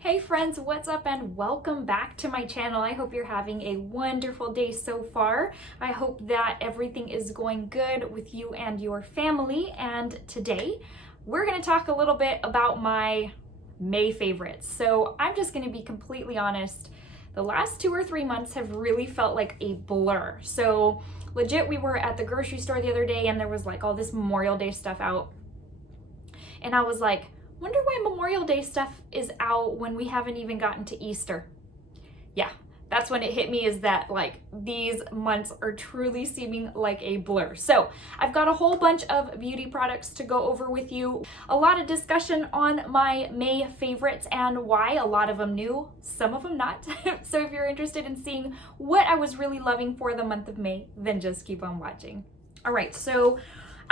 Hey friends, what's up and welcome back to my channel. I hope you're having a wonderful day so far. I hope that everything is going good with you and your family. And today we're going to talk a little bit about my May favorites. So I'm just going to be completely honest. The last 2 or 3 months have really felt like a blur. So legit, we were at the grocery store the other day and there was like all this Memorial Day stuff out. And I was like, wonder why Memorial Day stuff is out when we haven't even gotten to Easter. Yeah, that's when it hit me, is that like these months are truly seeming like a blur. So I've got a whole bunch of beauty products to go over with you. A lot of discussion on my May favorites and why, a lot of them new, some of them not. So if you're interested in seeing what I was really loving for the month of May, then just keep on watching. All right, so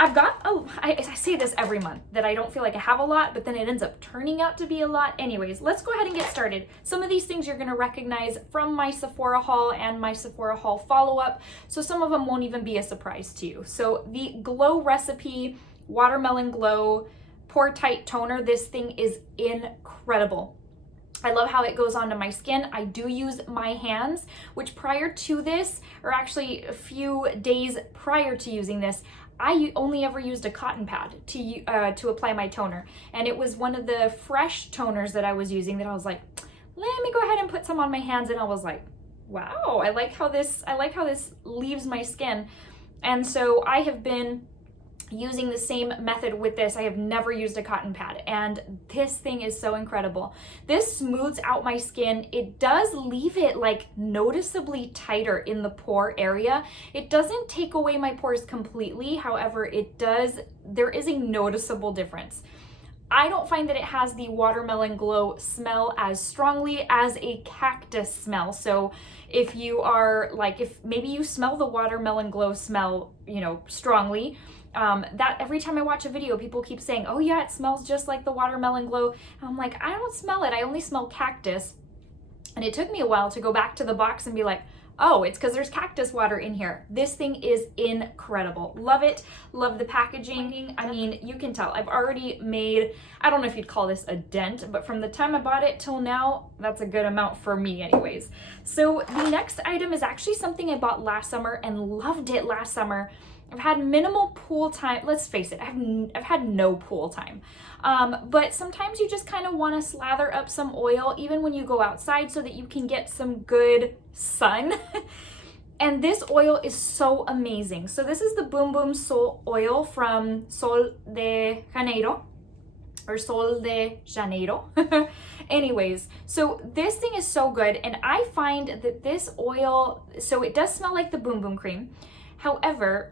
I've got, I say this every month, that I don't feel like I have a lot, but then it ends up turning out to be a lot. Anyways, let's go ahead and get started. Some of these things you're gonna recognize from my Sephora haul and my Sephora haul follow-up, so some of them won't even be a surprise to you. So the Glow Recipe Watermelon Glow Pore Tight Toner, this thing is incredible. I love how it goes onto my skin. I do use my hands, which prior to this, or actually a few days prior to using this, I only ever used a cotton pad to apply my toner. And it was one of the fresh toners that I was using that I was like, let me go ahead and put some on my hands. And I was like, wow, I like how this leaves my skin. And so I have been using the same method with this. I have never used a cotton pad, and this thing is so incredible. This smooths out my skin. It does leave it like noticeably tighter in the pore area. It doesn't take away my pores completely. However, there is a noticeable difference. I don't find that it has the watermelon glow smell as strongly as a cactus smell. So if you are like, if maybe you smell the watermelon glow smell, strongly, that every time I watch a video, people keep saying, oh yeah, it smells just like the watermelon glow. And I'm like, I don't smell it. I only smell cactus. And it took me a while to go back to the box and be like, oh, it's because there's cactus water in here. This thing is incredible. Love it. Love the packaging. I mean, you can tell I've already made, I don't know if you'd call this a dent, but from the time I bought it till now, that's a good amount for me anyways. So the next item is actually something I bought last summer and loved it last summer. I've had minimal pool time. Let's face it, I've had no pool time. But sometimes you just kind of want to slather up some oil even when you go outside so that you can get some good sun. And this oil is so amazing. So this is the Boom Boom Sol oil from Sol de Janeiro, or Sol de Janeiro. Anyways, so this thing is so good, and I find that this oil, so it does smell like the Boom Boom cream. However,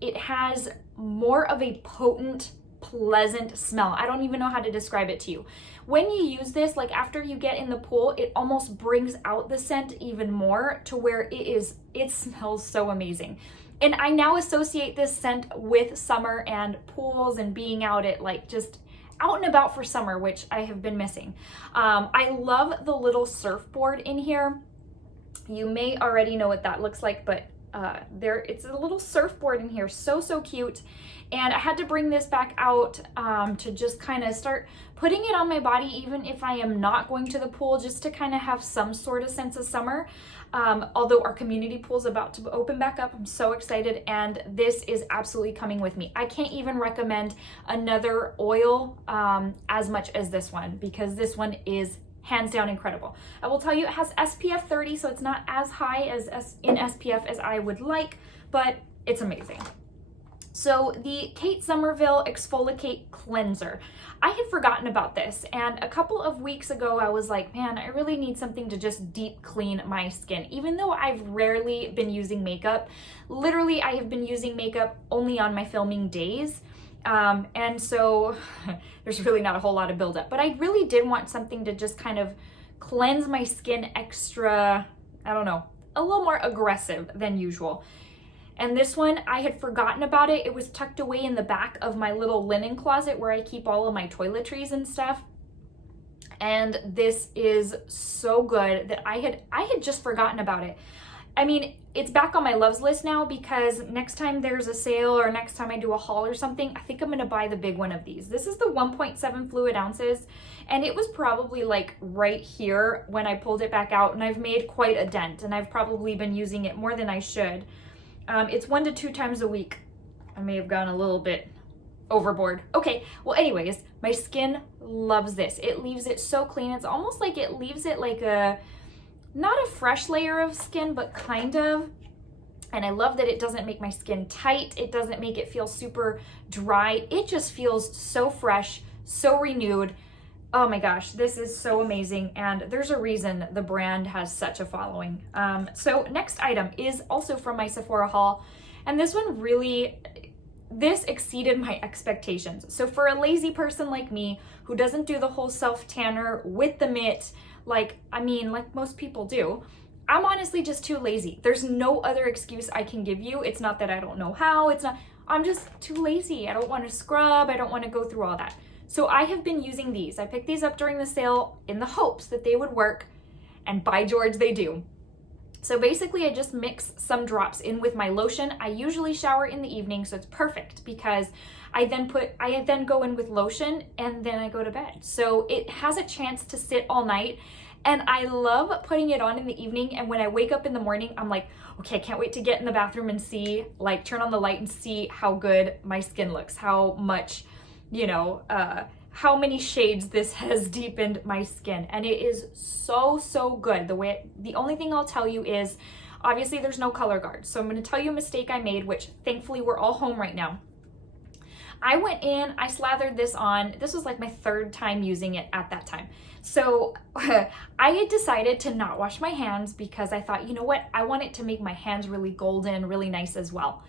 it has more of a potent, pleasant smell. I don't even know how to describe it to you. When you use this, like after you get in the pool, it almost brings out the scent even more to where it smells so amazing. And I now associate this scent with summer and pools and being out at like just out and about for summer, which I have been missing. I love the little surfboard in here. You may already know what that looks like, but it's a little surfboard in here, so cute. And I had to bring this back out to just kind of start putting it on my body, even if I am not going to the pool, just to kind of have some sort of sense of summer. Although our community pool is about to open back up, I'm so excited, and this is absolutely coming with me. I can't even recommend another oil as much as this one, because this one is hands down incredible. I will tell you, it has SPF 30, so it's not as high in SPF as I would like, but it's amazing. So the Kate Sommerville Exfolicate Cleanser. I had forgotten about this, and a couple of weeks ago I was like, man, I really need something to just deep clean my skin. Even though I've rarely been using makeup, literally I have been using makeup only on my filming days. And so there's really not a whole lot of buildup, but I really did want something to just kind of cleanse my skin extra, I don't know, a little more aggressive than usual. And this one, I had forgotten about it. It was tucked away in the back of my little linen closet where I keep all of my toiletries and stuff. And this is so good that I had just forgotten about it. I mean, it's back on my loves list now because next time there's a sale or next time I do a haul or something, I think I'm gonna buy the big one of these. This is the 1.7 fluid ounces, and it was probably like right here when I pulled it back out, and I've made quite a dent, and I've probably been using it more than I should. It's 1 to 2 times a week. I may have gone a little bit overboard. Okay, well anyways, my skin loves this. It leaves it so clean. It's almost like it leaves it like a, not a fresh layer of skin, but kind of. And I love that it doesn't make my skin tight. It doesn't make it feel super dry. It just feels so fresh, so renewed. Oh my gosh, this is so amazing. And there's a reason the brand has such a following. So next item is also from my Sephora haul. And this one really, this exceeded my expectations. So for a lazy person like me who doesn't do the whole self tanner with the mitt, like most people do, I'm honestly just too lazy. There's no other excuse I can give you. It's not that I don't know how, I'm just too lazy. I don't want to scrub. I don't want to go through all that. So I have been using these. I picked these up during the sale in the hopes that they would work, and by George, they do. So basically I just mix some drops in with my lotion. I usually shower in the evening, so it's perfect because I then go in with lotion and then I go to bed. So it has a chance to sit all night, and I love putting it on in the evening, and when I wake up in the morning, I'm like, okay, I can't wait to get in the bathroom and see, like turn on the light and see how good my skin looks, how much, how many shades this has deepened my skin. And it is so, so good. The only thing I'll tell you is, obviously there's no color guard. So I'm gonna tell you a mistake I made, which thankfully we're all home right now. I went in, I slathered this on. This was like my 3rd time using it at that time. So I had decided to not wash my hands because I thought, you know what? I want it to make my hands really golden, really nice as well.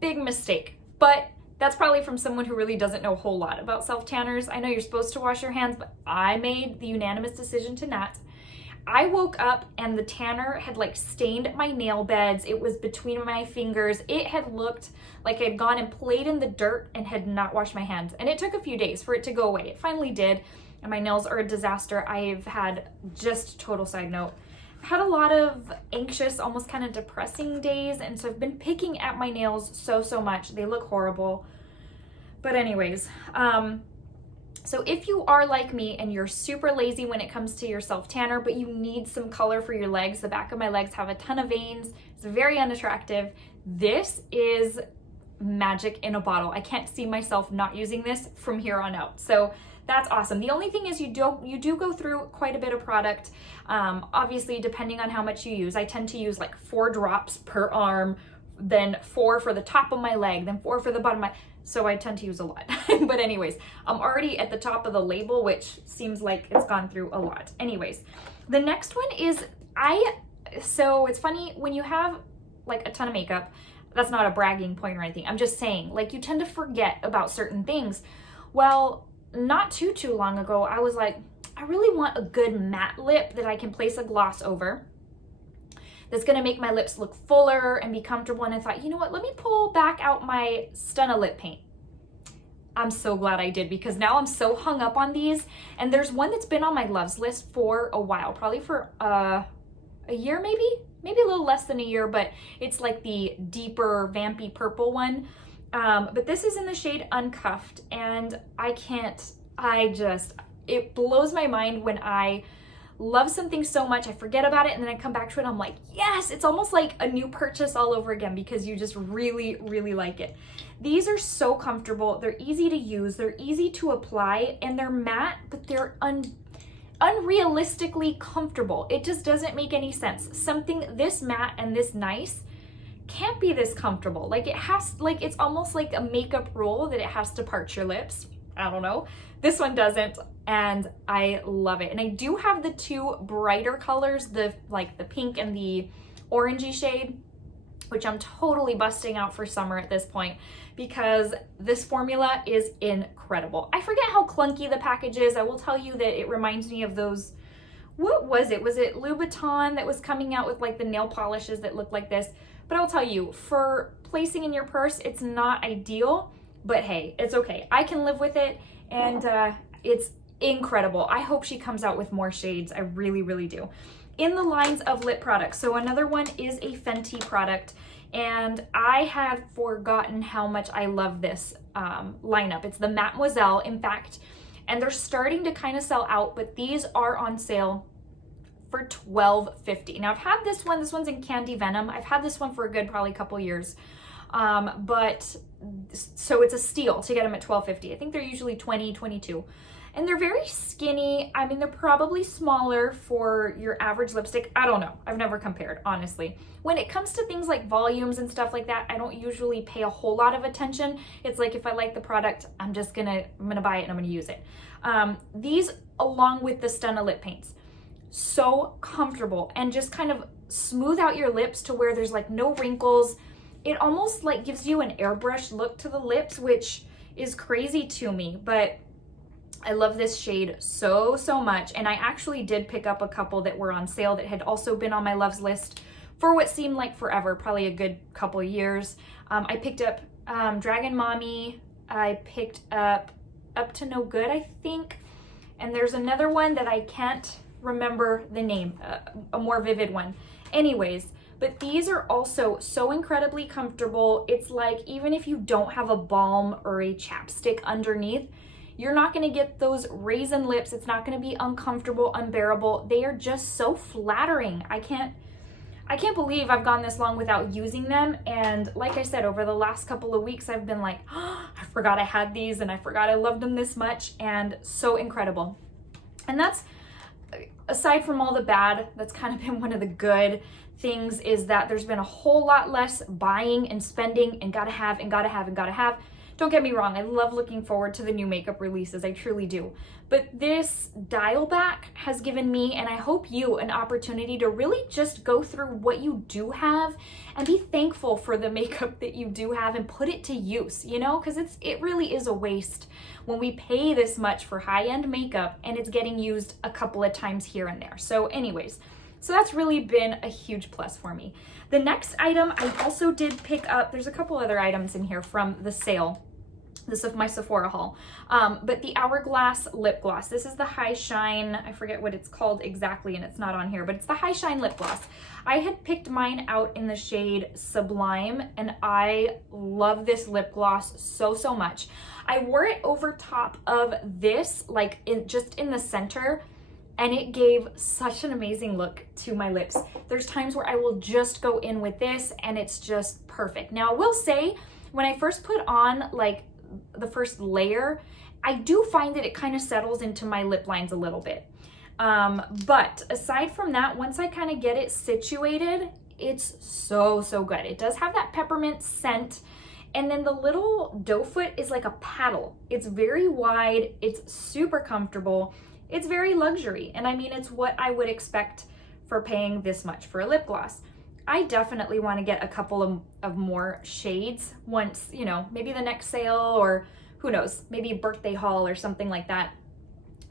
Big mistake. But that's probably from someone who really doesn't know a whole lot about self-tanners. I know you're supposed to wash your hands, but I made the unanimous decision to not. I woke up and the tanner had like stained my nail beds. It was between my fingers. It had looked like I'd gone and played in the dirt and had not washed my hands. And it took a few days for it to go away. It finally did. And my nails are a disaster. I've had, just total side note, had a lot of anxious, almost kind of depressing days. And so I've been picking at my nails so much. They look horrible. But anyways, so if you are like me and you're super lazy when it comes to your self-tanner, but you need some color for your legs, the back of my legs have a ton of veins. It's very unattractive. This is magic in a bottle. I can't see myself not using this from here on out. So that's awesome. The only thing is you do go through quite a bit of product. Obviously, depending on how much you use, I tend to use like 4 drops per arm, then 4 for the top of my leg, then 4 for the bottom of my, so I tend to use a lot. But anyways, I'm already at the top of the label, which seems like it's gone through a lot. Anyways, the next one is, so it's funny when you have like a ton of makeup, that's not a bragging point or anything. I'm just saying, like, you tend to forget about certain things. Well, not too long ago, I was like, I really want a good matte lip that I can place a gloss over that's gonna make my lips look fuller and be comfortable. And I thought, you know what, let me pull back out my Stunna lip paint. I'm so glad I did, because now I'm so hung up on these. And there's one that's been on my loves list for a while, probably for a year, maybe a little less than a year, but it's like the deeper vampy purple one. But this is in the shade Uncuffed, and it blows my mind when I love something so much, I forget about it, and then I come back to it and I'm like, yes, it's almost like a new purchase all over again because you just really, really like it. These are so comfortable, they're easy to use, they're easy to apply, and they're matte, but they're unrealistically comfortable. It just doesn't make any sense. Something this matte and this nice can't be this comfortable. Like it's almost like a makeup rule that it has to part your lips. I don't know. This one doesn't, and I love it. And I do have the 2 brighter colors, the pink and the orangey shade, which I'm totally busting out for summer at this point because this formula is incredible. I forget how clunky the package is. I will tell you that it reminds me of those, what was it? Was it Louboutin that was coming out with like the nail polishes that look like this? But I'll tell you, for placing in your purse, it's not ideal, but hey, it's okay. I can live with it, and incredible. I hope she comes out with more shades. I really, really do. In the lines of lip products, so another one is a Fenty product, and I had forgotten how much I love this lineup. It's the Mattemoiselle, in fact, and they're starting to kind of sell out, but these are on sale for $12.50. Now I've had this one's in Candy Venom. I've had this one for a good probably couple years. But so it's a steal to get them at $12.50. I think they're usually $20, $22. And they're very skinny. I mean, they're probably smaller for your average lipstick. I don't know. I've never compared, honestly. When it comes to things like volumes and stuff like that, I don't usually pay a whole lot of attention. It's like if I like the product, I'm gonna buy it and I'm gonna use it. These, along with the Stunna lip paints, so comfortable and just kind of smooth out your lips to where there's like no wrinkles. It almost like gives you an airbrush look to the lips, which is crazy to me, but I love this shade so, so much. And I actually did pick up a couple that were on sale that had also been on my loves list for what seemed like forever, probably a good couple years. I picked up Dragon Mommy. I picked up Up to No Good, I think. And there's another one that I can't remember the name, a more vivid one. Anyways, but these are also so incredibly comfortable. It's like, even if you don't have a balm or a chapstick underneath, you're not gonna get those raisin lips. It's not gonna be uncomfortable, unbearable. They are just so flattering. I can't believe I've gone this long without using them. And like I said, over the last couple of weeks, I've been like, oh, I forgot I had these and I forgot I loved them this much, and so incredible. And that's, aside from all the bad, that's kind of been one of the good things, is that there's been a whole lot less buying and spending and gotta have and gotta have and gotta have. Don't get me wrong, I love looking forward to the new makeup releases, I truly do. But this dial back has given me, and I hope you, an opportunity to really just go through what you do have and be thankful for the makeup that you do have and put it to use, you know, because it really is a waste when we pay this much for high-end makeup and it's getting used a couple of times here and there. So anyways, so that's really been a huge plus for me. The next item I also did pick up, there's a couple other items in here from the sale. This is my Sephora haul, but the Hourglass lip gloss. This is the High Shine, I forget what it's called exactly and it's not on here, but it's the High Shine lip gloss. I had picked mine out in the shade Sublime, and I love this lip gloss so, so much. I wore it over top of this, like just in the center, and it gave such an amazing look to my lips. There's times where I will just go in with this and it's just perfect. Now I will say, when I first put on like the first layer, I do find that it kind of settles into my lip lines a little bit. But aside from that, once I kind of get it situated, it's so, so good. It does have that peppermint scent. And then the little doe foot is like a paddle. It's very wide, it's super comfortable. It's very luxury, and I mean, it's what I would expect for paying this much for a lip gloss. I definitely want to get a couple of more shades once, you know, maybe the next sale, or who knows, maybe a birthday haul or something like that.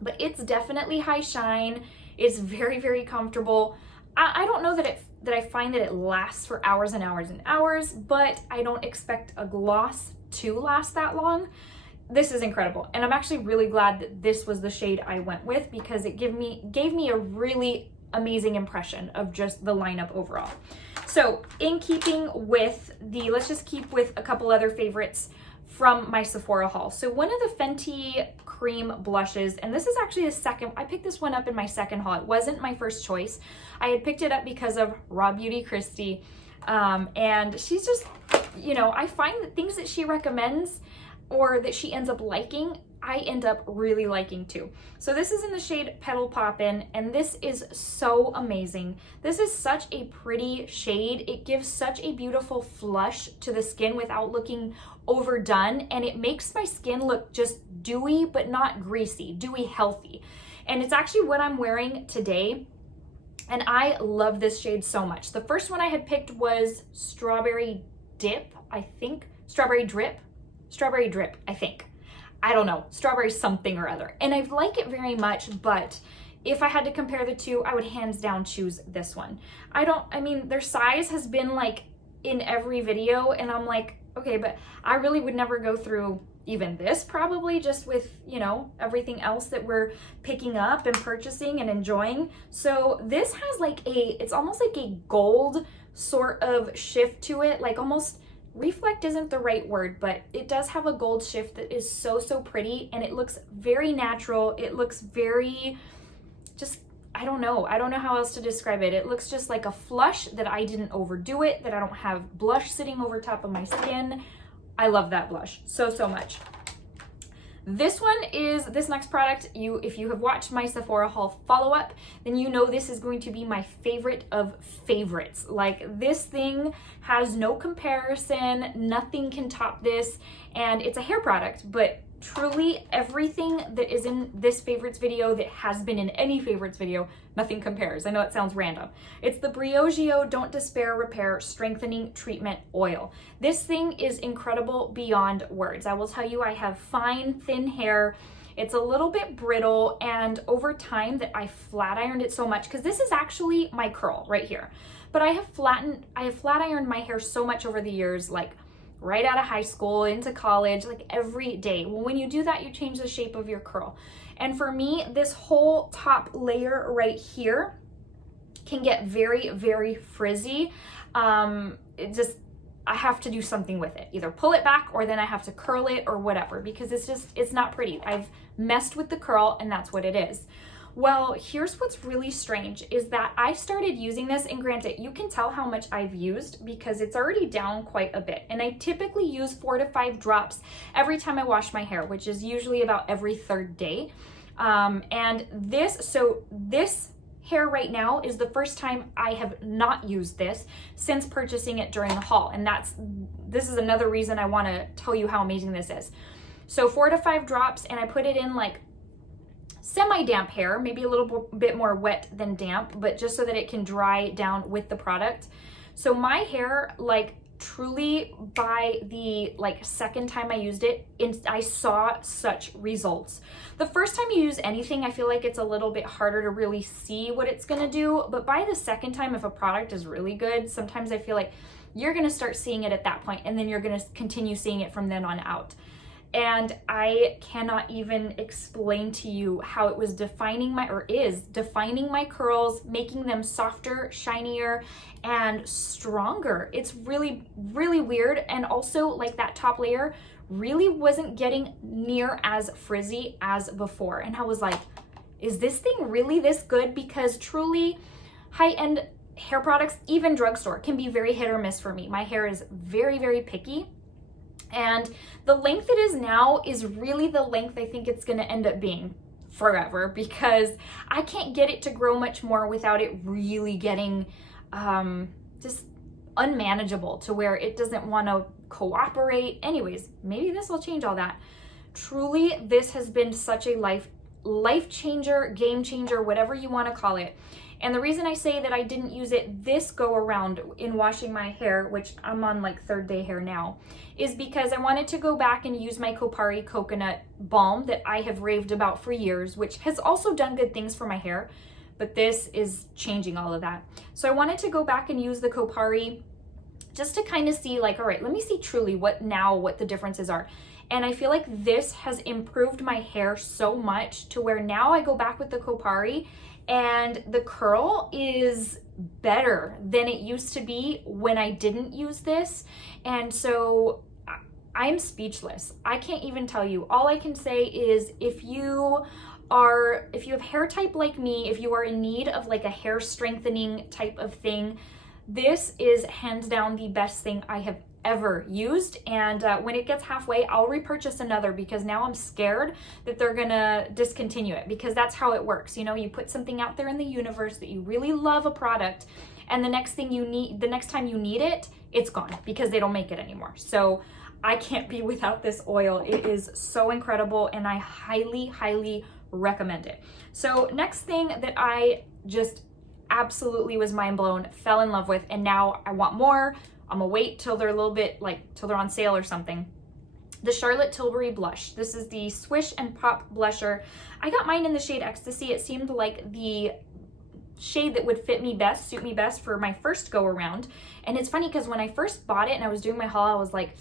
But it's definitely High Shine. It's very, very comfortable. I don't know that I find that it lasts for hours and hours and hours, but I don't expect a gloss to last that long. This is incredible, and I'm actually really glad that this was the shade I went with, because it gave me a really amazing impression of just the lineup overall. So in keeping with let's just keep with a couple other favorites from my Sephora haul. So one of the Fenty cream blushes, and this is actually the second, I picked this one up in my second haul. It wasn't my first choice. I had picked it up because of Raw Beauty Christie, and she's just, you know, I find that things that she recommends or that she ends up liking, I end up really liking too. So this is in the shade Petal Poppin, and this is so amazing. This is such a pretty shade. It gives such a beautiful flush to the skin without looking overdone, and it makes my skin look just dewy but not greasy, dewy healthy. And it's actually what I'm wearing today, and I love this shade so much. The first one I had picked was Strawberry Drip, I think. I don't know, strawberry something or other. And I like it very much, but if I had to compare the two, I would hands down choose this one. I mean, their size has been like in every video, and I'm like, okay, but I really would never go through even this probably, just with, you know, everything else that we're picking up and purchasing and enjoying. So this has like it's almost like a gold sort of shift to it, like almost, reflect isn't the right word, but it does have a gold shift that is so pretty, and it looks very natural. It looks very, just, I don't know how else to describe it. It looks just like a flush, that I didn't overdo it, that I don't have blush sitting over top of my skin. I love that blush so much. This next product, if you have watched my Sephora haul follow-up, then you know this is going to be my favorite of favorites. Like, this thing has no comparison, nothing can top this, and it's a hair product, but truly everything that is in this favorites video, that has been in any favorites video, nothing compares. I know it sounds random. It's the Briogeo Don't Despair Repair Strengthening Treatment Oil. This thing is incredible beyond words. I will tell you, I have fine, thin hair. It's a little bit brittle, and over time that I flat ironed it so much, because this is actually my curl right here. But I have flat ironed my hair so much over the years, like right out of high school into college, like every day. Well, when you do that, you change the shape of your curl. And for me, this whole top layer right here can get very frizzy. I have to do something with it, either pull it back, or then I have to curl it, or whatever, because it's not pretty. I've messed with the curl, and that's what it is. Well, here's what's really strange, is that I started using this, and granted, you can tell how much I've used because it's already down quite a bit. And I typically use 4 to 5 drops every time I wash my hair, which is usually about every 3rd day. And this hair right now is the first time I have not used this since purchasing it during the haul. And this is another reason I want to tell you how amazing this is. So 4 to 5 drops, and I put it in like semi-damp hair, maybe a little bit more wet than damp, but just so that it can dry down with the product. So my hair, like, truly by the second time I used it, I saw such results. The first time you use anything, I feel like it's a little bit harder to really see what it's gonna do, but by the second time, if a product is really good, sometimes I feel like you're gonna start seeing it at that point, and then you're gonna continue seeing it from then on out. And I cannot even explain to you how it was defining my curls, making them softer, shinier, and stronger. It's really weird. And also, like, that top layer really wasn't getting near as frizzy as before. And I was like, is this thing really this good? Because truly, high-end hair products, even drugstore, can be very hit or miss for me. My hair is very picky. And the length it is now is really the length I think it's gonna end up being forever, because I can't get it to grow much more without it really getting just unmanageable, to where it doesn't wanna cooperate. Anyways, maybe this will change all that. Truly, this has been such a life changer, game changer, whatever you wanna call it. And the reason I say that I didn't use it this go around in washing my hair, which I'm on like 3rd day hair now, is because I wanted to go back and use my Kopari coconut balm that I have raved about for years, which has also done good things for my hair, but this is changing all of that. So I wanted to go back and use the Kopari just to kind of see, like, all right, let me see truly what the differences are. And I feel like this has improved my hair so much, to where now I go back with the Kopari and the curl is better than it used to be when I didn't use this. And so I'm speechless. I can't even tell you. All I can say is, if you have hair type like me, if you are in need of like a hair strengthening type of thing, this is hands down the best thing I have ever used. And when it gets halfway, I'll repurchase another, because now I'm scared that they're gonna discontinue it, because that's how it works. You know, you put something out there in the universe that you really love, a product, and the next time you need it, it's gone, because they don't make it anymore. So I can't be without this oil. It is so incredible, and I highly recommend it. So next thing that I just absolutely was mind blown, fell in love with, and now I want more. I'm gonna wait till they're a little bit, till they're on sale or something. The Charlotte Tilbury blush. This is the Swish and Pop blusher. I got mine in the shade Ecstasy. It seemed like the shade that would suit me best for my first go around. And it's funny, because when I first bought it and I was doing my haul, I was like,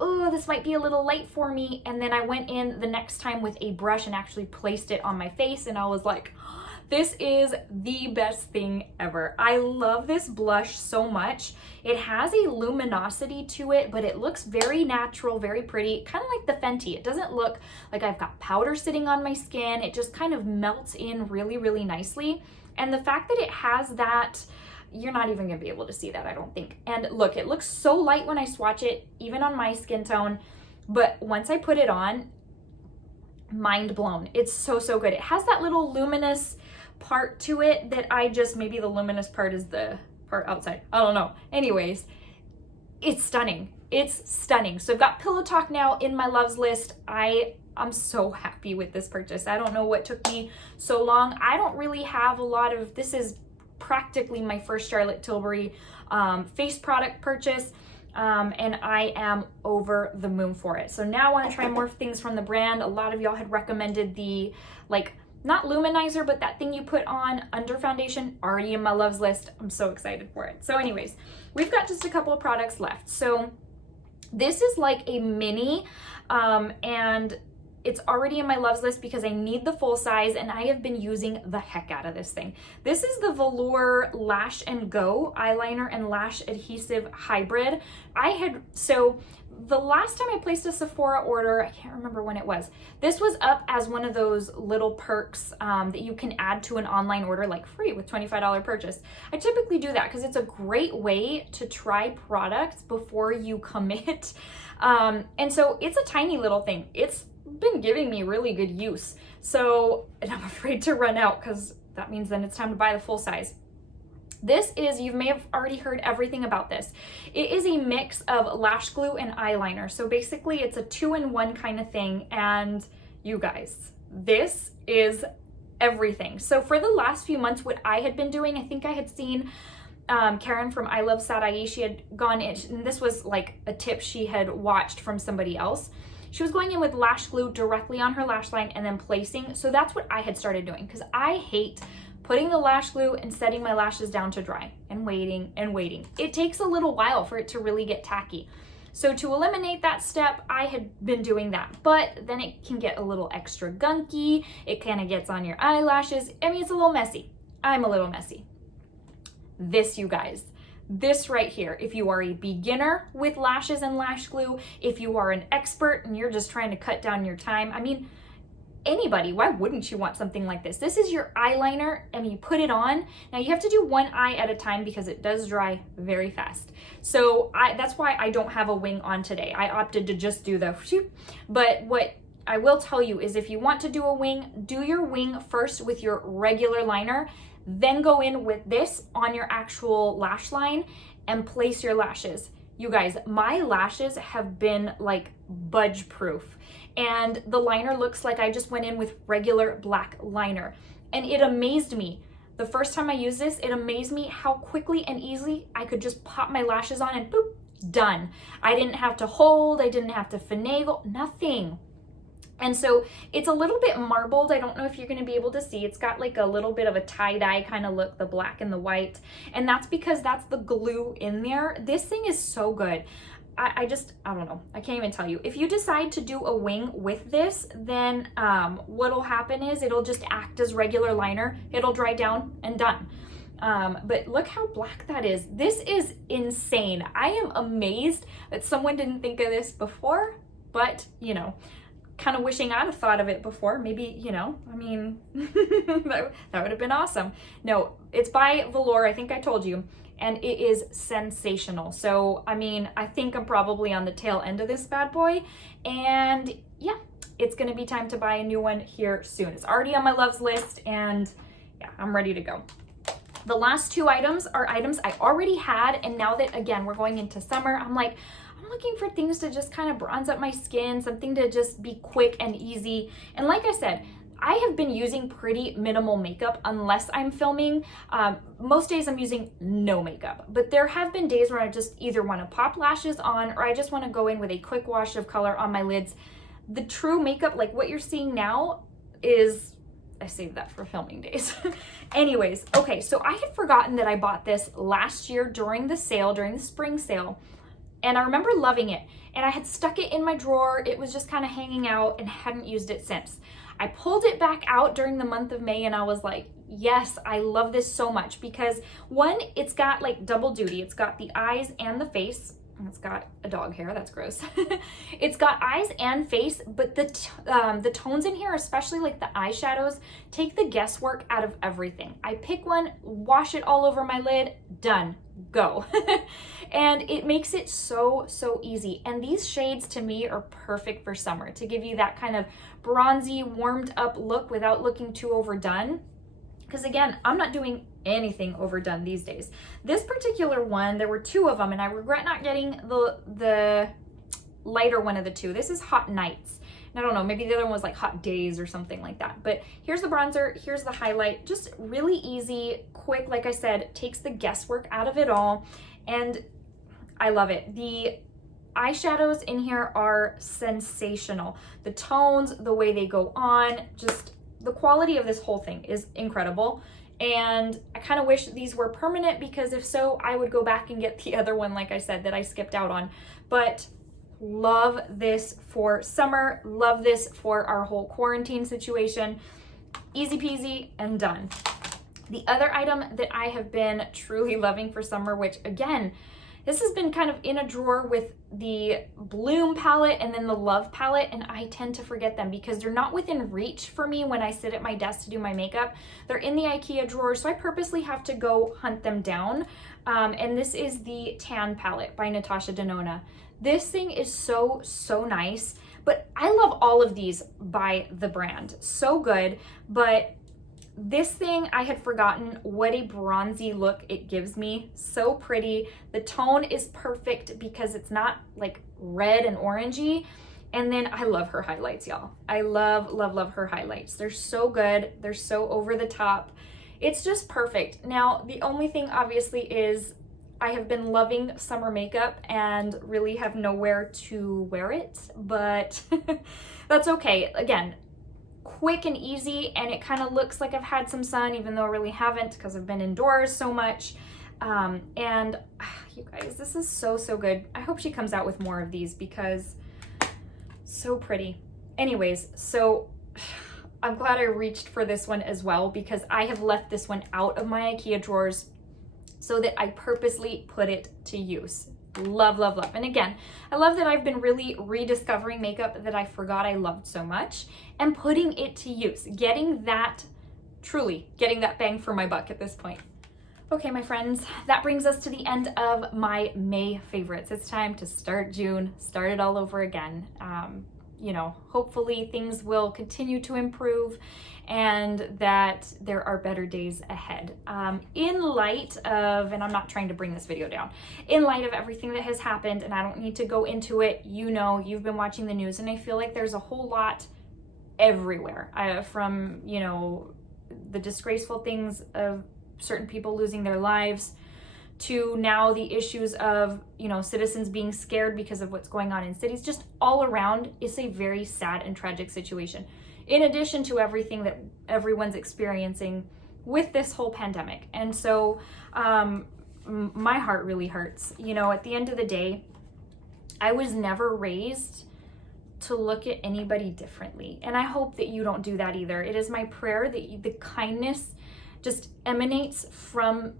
oh, this might be a little light for me. And then I went in the next time with a brush and actually placed it on my face, and I was like, this is the best thing ever. I love this blush so much. It has a luminosity to it, but it looks very natural, very pretty, kind of like the Fenty. It doesn't look like I've got powder sitting on my skin. It just kind of melts in really, really nicely. And the fact that it has that, you're not even gonna be able to see that, I don't think. And look, it looks so light when I swatch it, even on my skin tone, but once I put it on, mind blown. It's so, so good. It has that little luminous part to it that maybe the luminous part is the part outside. I don't know. Anyways, it's stunning. It's stunning. So I've got Pillow Talk now in my loves list. I'm so happy with this purchase. I don't know what took me so long. I don't really have a lot of, this is practically my first Charlotte Tilbury face product purchase. And I am over the moon for it. So now I want to try more things from the brand. A lot of y'all had recommended the, like, not luminizer, but that thing you put on under foundation, already in my loves list. I'm so excited for it. So anyways, we've got just a couple of products left. So this is like a mini, and it's already in my loves list because I need the full size, and I have been using the heck out of this thing. This is the Velour Lash and Go eyeliner and lash adhesive hybrid. So the last time I placed a Sephora order, I can't remember when it was, this was up as one of those little perks that you can add to an online order, like free with $25 purchase. I typically do that because it's a great way to try products before you commit. And so it's a tiny little thing. It's been giving me really good use. So, and I'm afraid to run out because that means then it's time to buy the full size. This is, you may have already heard everything about this. It is a mix of lash glue and eyeliner. So basically it's a 2-in-1 kind of thing. And you guys, this is everything. So for the last few months, what I had been doing, I think I had seen Karen from I Love Sad Eye, she had gone in, and this was like a tip she had watched from somebody else. She was going in with lash glue directly on her lash line and then placing. So that's what I had started doing because I hate putting the lash glue and setting my lashes down to dry and waiting and waiting. It takes a little while for it to really get tacky. So to eliminate that step, I had been doing that, but then it can get a little extra gunky. It kind of gets on your eyelashes. I mean, it's a little messy. I'm a little messy. This, you guys, this right here, if you are a beginner with lashes and lash glue, if you are an expert and you're just trying to cut down your time, I mean, anybody, why wouldn't you want something like this? This is your eyeliner and you put it on. Now you have to do one eye at a time because it does dry very fast. So that's why I don't have a wing on today. I opted to just do the shoot. But what I will tell you is if you want to do a wing, do your wing first with your regular liner, then go in with this on your actual lash line and place your lashes. You guys, my lashes have been like budge proof. And the liner looks like I just went in with regular black liner. And it amazed me. The first time I used this, it amazed me how quickly and easily I could just pop my lashes on and boop, done. I didn't have to hold, I didn't have to finagle, nothing. And so it's a little bit marbled. I don't know if you're going to be able to see. It's got like a little bit of a tie-dye kind of look, the black and the white. And that's because that's the glue in there. This thing is so good. I don't know. I can't even tell you. If you decide to do a wing with this, then what'll happen is it'll just act as regular liner. It'll dry down and done. But look how black that is. This is insane. I am amazed that someone didn't think of this before, but you know, kind of wishing I'd have thought of it before. Maybe, you know, I mean, that would have been awesome. No, it's by Velour. I think I told you. And it is sensational. So, I mean, I think I'm probably on the tail end of this bad boy. And yeah, it's gonna be time to buy a new one here soon. It's already on my loves list and yeah, I'm ready to go. The last two items are items I already had. And now that, again, we're going into summer, I'm like, I'm looking for things to just kind of bronze up my skin, something to just be quick and easy. And like I said, I have been using pretty minimal makeup unless I'm filming. Most days I'm using no makeup, but there have been days where I just either want to pop lashes on or I just want to go in with a quick wash of color on my lids. The true makeup, like what you're seeing now, is, I saved that for filming days. Anyways, okay, so I had forgotten that I bought this last year during the sale, during the spring sale. And I remember loving it. And I had stuck it in my drawer. It was just kind of hanging out and hadn't used it since. I pulled it back out during the month of May and I was like, yes, I love this so much because one, it's got like double duty. It's got the eyes and the face. And it's got a dog hair, that's gross. It's got eyes and face, but the tones in here, especially like the eyeshadows, take the guesswork out of everything. I pick one, wash it all over my lid, done, go. And it makes it so easy. And these shades to me are perfect for summer to give you that kind of bronzy, warmed up look without looking too overdone. Because again, I'm not doing anything overdone these days. This particular one, there were two of them, and I regret not getting the lighter one of the two. This is Hot Nights. And I don't know, maybe the other one was like Hot Days or something like that. But here's the bronzer, here's the highlight. Just really easy, quick, like I said, takes the guesswork out of it all. And I love it. The eyeshadows in here are sensational. The tones, the way they go on, just the quality of this whole thing is incredible. And I kind of wish these were permanent because if so, I would go back and get the other one, like I said, that I skipped out on. But love this for summer, love this for our whole quarantine situation. Easy peasy and done. The other item that I have been truly loving for summer, which again, this has been kind of in a drawer with the Bloom palette and then the Love palette, and I tend to forget them because they're not within reach for me when I sit at my desk to do my makeup. They're in the IKEA drawer, so I purposely have to go hunt them down. And this is the Tan palette by Natasha Denona. This thing is so nice, but I love all of these by the brand. So good, but this thing, I had forgotten what a bronzy look it gives me. So pretty. The tone is perfect because it's not like red and orangey. And then I love her highlights, y'all. I love her highlights. They're so good. They're so over the top. It's just perfect. Now, the only thing obviously is I have been loving summer makeup and really have nowhere to wear it, but that's okay. Again, quick and easy, and it kind of looks like I've had some sun, even though I really haven't because I've been indoors so much. And you guys, this is so good. I hope she comes out with more of these because so pretty. Anyways, so I'm glad I reached for this one as well because I have left this one out of my IKEA drawers so that I purposely put it to use. Love. And again, I love that I've been really rediscovering makeup that I forgot I loved so much and putting it to use, getting that bang for my buck at this point. Okay, my friends, that brings us to the end of my May favorites. It's time to start June, start it all over again. You know, hopefully things will continue to improve and that there are better days ahead. In light of, and I'm not trying to bring this video down, in light of everything that has happened, and I don't need to go into it, you know, you've been watching the news, and I feel like there's a whole lot everywhere, from, you know, the disgraceful things of certain people losing their lives, to now the issues of, you know, citizens being scared because of what's going on in cities. Just all around, it's a very sad and tragic situation. In addition to everything that everyone's experiencing with this whole pandemic. And so my heart really hurts. You know, at the end of the day, I was never raised to look at anybody differently. And I hope that you don't do that either. It is my prayer that the kindness just emanates from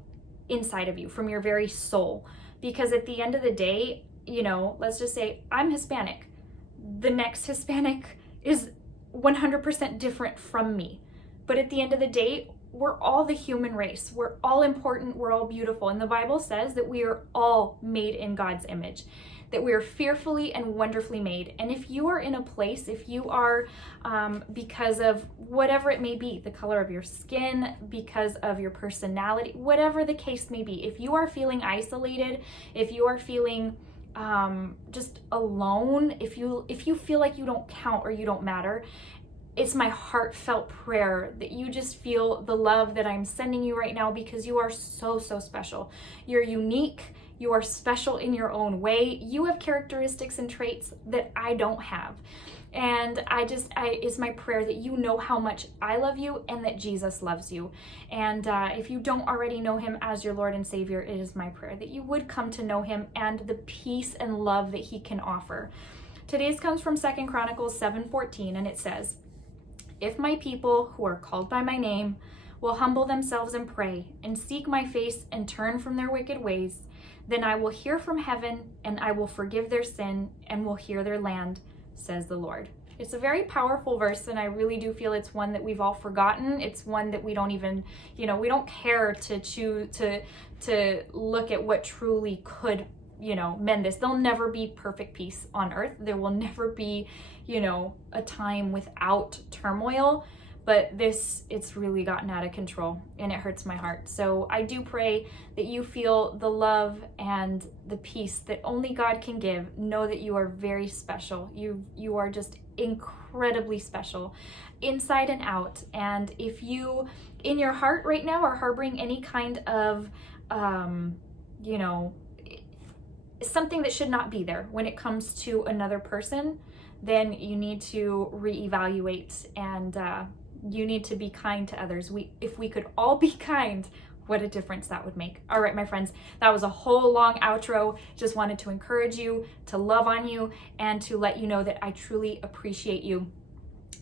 inside of you, from your very soul. Because at the end of the day, you know, let's just say I'm Hispanic. The next Hispanic is 100% different from me. But at the end of the day, we're all the human race. We're all important. We're all beautiful. And the Bible says that we are all made in God's image, that we are fearfully and wonderfully made. And if you are in a place, if you are, because of whatever it may be, the color of your skin, because of your personality, whatever the case may be, if you are feeling isolated, if you are feeling just alone, if you feel like you don't count or you don't matter, it's my heartfelt prayer that you just feel the love that I'm sending you right now, because you are so special. You're unique. You are special in your own way. You have characteristics and traits that I don't have. And it's my prayer that you know how much I love you and that Jesus loves you. And if you don't already know him as your Lord and Savior, it is my prayer that you would come to know him and the peace and love that he can offer. Today's comes from 2 Chronicles 7:14, and it says, "If my people who are called by my name will humble themselves and pray and seek my face and turn from their wicked ways, then I will hear from heaven and I will forgive their sin and will heal their land, says the Lord." It's a very powerful verse, and I really do feel it's one that we've all forgotten. It's one that we don't even, we don't care to choose to look at what truly could, mend this. There'll never be perfect peace on earth. There will never be, a time without turmoil. But it's really gotten out of control, and it hurts my heart. So I do pray that you feel the love and the peace that only God can give. Know that you are very special. You are just incredibly special, inside and out. And if you, in your heart right now, are harboring any kind of, something that should not be there when it comes to another person, then you need to reevaluate, and you need to be kind to others. If we could all be kind, what a difference that would make. All right, my friends, that was a whole long outro. Just wanted to encourage you, to love on you, and to let you know that I truly appreciate you.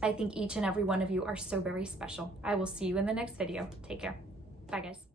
I think each and every one of you are so very special. I will see you in the next video. Take care. Bye, guys.